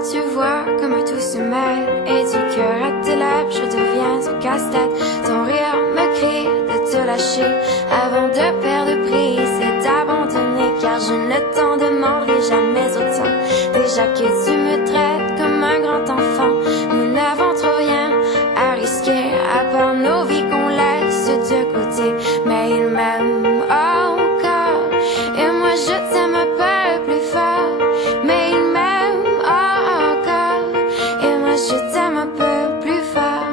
Alors tu vois comme tout se mêle et du cœur à tes lèvres je deviens un casse-tête. Ton rire me crie de te lâcher avant de perdre prise et d'abandonner, car je ne t'en demanderai jamais autant. Déjà que tu me traites comme un grand enfant, nous n'avons trop rien à risquer à part nos vies qu'on laisse de côté. Mais il m'aime encore et moi je t'aime un peu plus fort. Mais il m'aime encore et moi je t'aime un peu plus fort.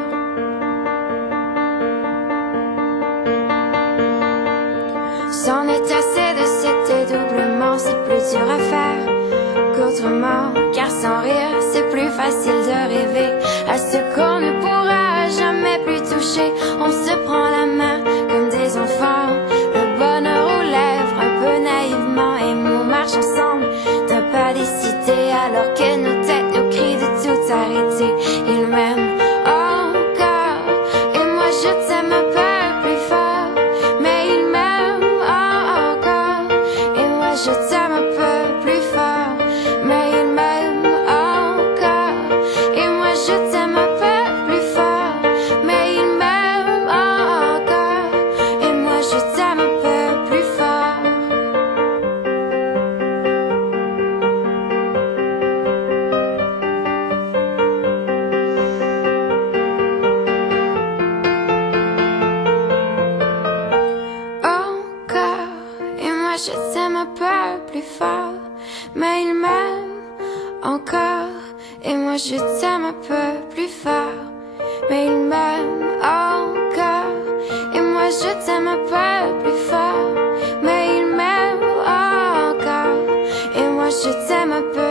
C'en est assez de cet dédoublement, c'est plus dur à faire qu'autrement, car sans rire c'est plus facile de rêver à ce qu'on ne pourra jamais plus toucher. On se prend la main comme des enfants, le bonheur aux lèvres un peu naïvement, et on marche ensemble d'un pas décidé alors que nos têtes nous crient de tout arrêter. Il m'aime encore et moi je t'aime un peu plus fort. Mais il m'aime encore et moi je t'aime un peu plus fort. Mais il m'aime encore et moi je t'aime un peu plus fort. Mais il m'aime encore et moi je t'aime un peu plus fort. Encore et moi je t'aime un peu plus fort. Mais il m'aime encore et moi je t'aime un peu plus fort. Mais il m'aime encore et moi je t'aime un peu plus fort. Mais il m'aime encore et moi je t'aime un peu